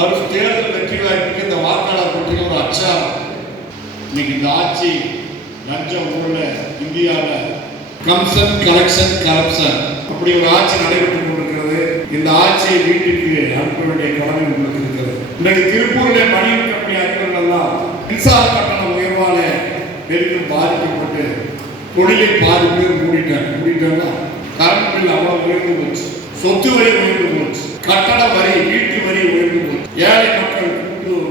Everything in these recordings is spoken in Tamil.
வரும் தேர்தல் வெற்றி வாய்ப்புக்கு இந்த வாக்காளர் பட்டியல் ஒரு அச்சாரம் இன்னைக்கு இந்த ஆட்சி லஞ்சம் ஊழல இந்தியாவில் கம்சன் கலெக்ஷன் கரப்ஷன் அப்படி ஒரு ஆட்சி நடைபெற்றுக் கொண்டிருக்கிறது. இந்த ஆட்சியை வீட்டிற்கு அனுப்ப வேண்டிய கடமை உங்களுக்கு இருக்கிறது. இன்னைக்கு திருப்பூரிலே மணியன் கம்பெனி அதிபர்கள் மின்சார கட்டண உயர்வால பெரிதும் பாதிக்கப்பட்டு தொழிலை பாதி பேர் மூடிட்டாங்க. மூடிட்டாங்க. கரண்ட் பில் அவ்வளவு உயர்ந்து போச்சு. சொத்து வரை உயர்ந்து போச்சு. கட்டட வரி வீட்டு வரி உயர்ந்து ஏழை மக்கள்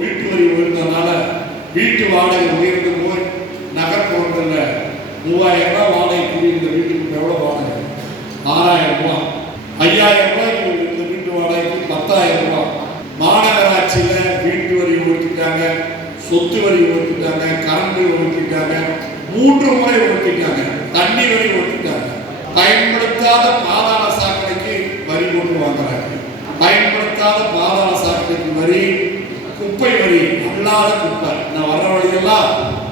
வீட்டு வரி உயர்ந்ததுனால வீட்டு வாடகை உயர்ந்து போய் நகர்ப்புறத்தில் மூவாயிரம் ரூபாய் வாடகை இந்த வீட்டுக்கு எவ்வளோ வாடகை? ஆறாயிரம் ரூபாய். ஐயாயிரம் ரூபாய் இந்த வீட்டு வாடகைக்கு பத்தாயிரம் ரூபாய். மாநகராட்சியில் வீட்டு வரி உயர்த்திட்டாங்க சொத்து வரி உயர்த்திட்டாங்க கரண்ட் உயர்த்திட்டாங்க மூன்று முறை உயர்த்திட்டாங்க தண்ணி வரி உயர்த்திட்டாங்க. பயன்படுத்தாத பாதாள சாக்கடைக்கு வரி கொண்டு வாங்குறாங்க. பயன்படுத்தாத பாதாள சாக்கடைக்கு வரி குப்பை வரி அல்லாத குப்பை. நான் வர்ற வழியெல்லாம்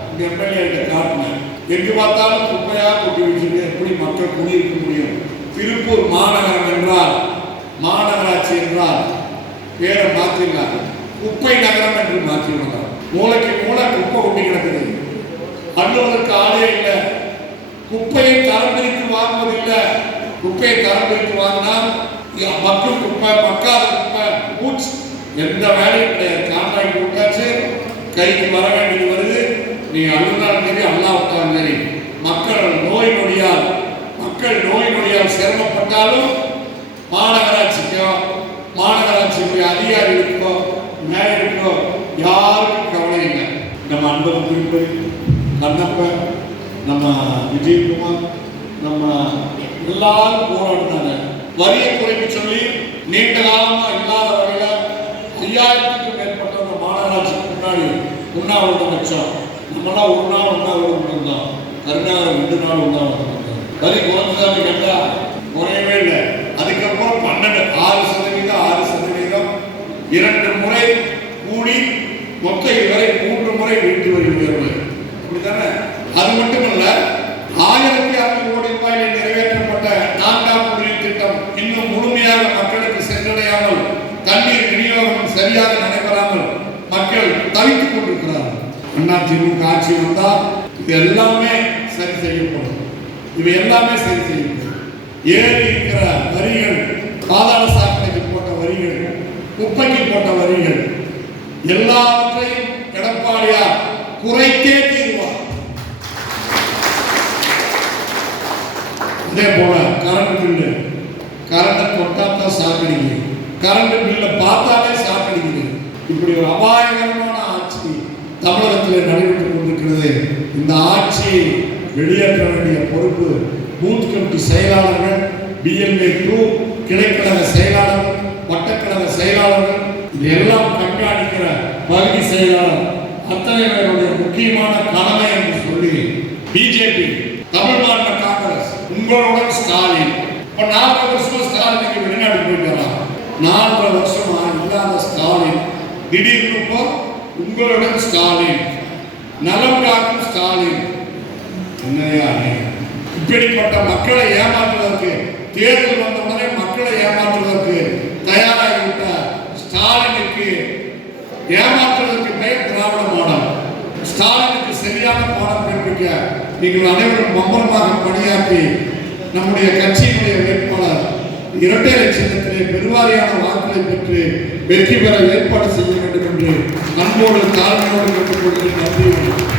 இந்த எம்எல்ஏ காட்டினேன். எங்கு பார்த்தாலும் குப்பையா கொட்டி வச்சுட்டு எப்படி மக்கள் குடியிருக்க முடியும்? திருப்பூர் மாநகரம் என்றால் மாநகராட்சி என்றால் பேரை மாற்றினாங்க குப்பை நகரம் என்று மாற்றினாங்க மூளைக்கு மூளை குப்பை கொட்டி கிடக்குது. அள்ளுவதற்கு ஆளே இல்லை. குப்பையை தரம் பிரித்து வாங்குவதில்லை. குப்பையை தரம் பிரித்து வாங்கினா மக்கள் குப்பை மக்காத குப்பை எந்த வேலையும் கிடையாது. கான்ட்ராக்ட் விட்டாச்சு கைக்கு வர வேண்டியது வருது. நீ அழுதாலும் சரி அல்லாவிட்டாலும் சரி மக்கள் நோய் நொடியால் மக்கள் நோய் நொடியால் சிரமப்பட்டாலும் மாநகராட்சிக்கோ மாநகராட்சிக்கு அதிகாரிகளுக்கோ மேயருக்கோ யாருக்கும் கவலை இல்லை. நம்ம அன்பகம் திருப்பதி கண்ணப்ப நம்ம விஜயகுமார் நம்ம எல்லாரும் போராடினாங்க. வரியை குறைப்பு சொல்லி நீண்ட காலமா இல்லாத வகையில ஐயாயிரத்துக்கும் மேற்பட்ட அந்த மாநகராட்சிக்கு முன்னாடி உண்ணாவிரதம் வச்சோம் நம்மளாம் ஒரு நாள் உண்ணாவிரதம் இருந்தோம் கருணாகர் ரெண்டு நாள் உண்ணாவிரதம் இருந்தார். வரி குறைஞ்சதான்னு கேட்டா கொண்டிருக்கிறார்கள் அண்ணா திமுக ஆட்சி வந்தால் இது எல்லாமே சரி செய்யப்படும். இவை எல்லாமே சரி செய்யப்படும். ஏறி இருக்கிற வரிகள் பாதாள சாக்கடைக்கு போட்ட வரிகள் குப்பைக்கு போட்ட வரிகள் எல்லாவற்றையும் எடப்பாடியார் குறைத்தே தீர்வார். அதே போல கரண்ட் பில்லு கரண்டை தொட்டா தான் சாக்கடிக்குது. கரண்ட் பில்லை பார்த்தாலே சாக்கடிக்குது. இப்படி ஒரு அபாயகரமான தமிழகத்தில் நடைபெற்றுக் கொண்டிருக்கிறது இந்த ஆட்சியை வெளியேற்ற வேண்டிய பொறுப்பு பூத் கமிட்டி செயலாளர்கள் பிஎல்ஏ டூ கிளைக்கழக செயலாளர்கள் வட்டக்கழக செயலாளர்கள் இதையெல்லாம் கண்காணிக்கிற பகுதி செயலாளர் அத்தனை முக்கியமான கடமை என்று சொல்லி பிஜேபி தமிழ் மாநில காங்கிரஸ் உங்களுடன் ஸ்டாலின். இப்ப நாலரை வருஷமா ஸ்டாலினுக்கு வெளிநாடு போயிட்டாரா? நாலரை வருஷமா இல்லாத ஸ்டாலின் திடீர்னு இப்போ உங்களுடன் ஸ்டாலின். நலம் காக்கும் ஸ்டாலின். என்னையானே இப்படிப்பட்ட மக்களை ஏமாற்றுவதற்கு தேர்தல் வந்த உடனே மக்களை ஏமாற்றுவதற்கு தயாராகிவிட்ட ஸ்டாலினுக்கு ஏமாற்றுவதற்கு பெயர் திராவிட மாடல். ஸ்டாலினுக்கு சரியான பாடம் கற்பிக்க நீங்கள் அனைவரும் மம்பரமாக பணியாற்றி நம்முடைய கட்சியினுடைய வேட்பாளர் இரட்டை லட்சத்திலே பெருவாரியான வாக்குகளை பெற்று வெற்றி பெற ஏற்பாடு செய்ய வேண்டும் என்று அன்போடு தாழ்மையோடு கேட்டுக்கொள்கிறேன். நன்றி.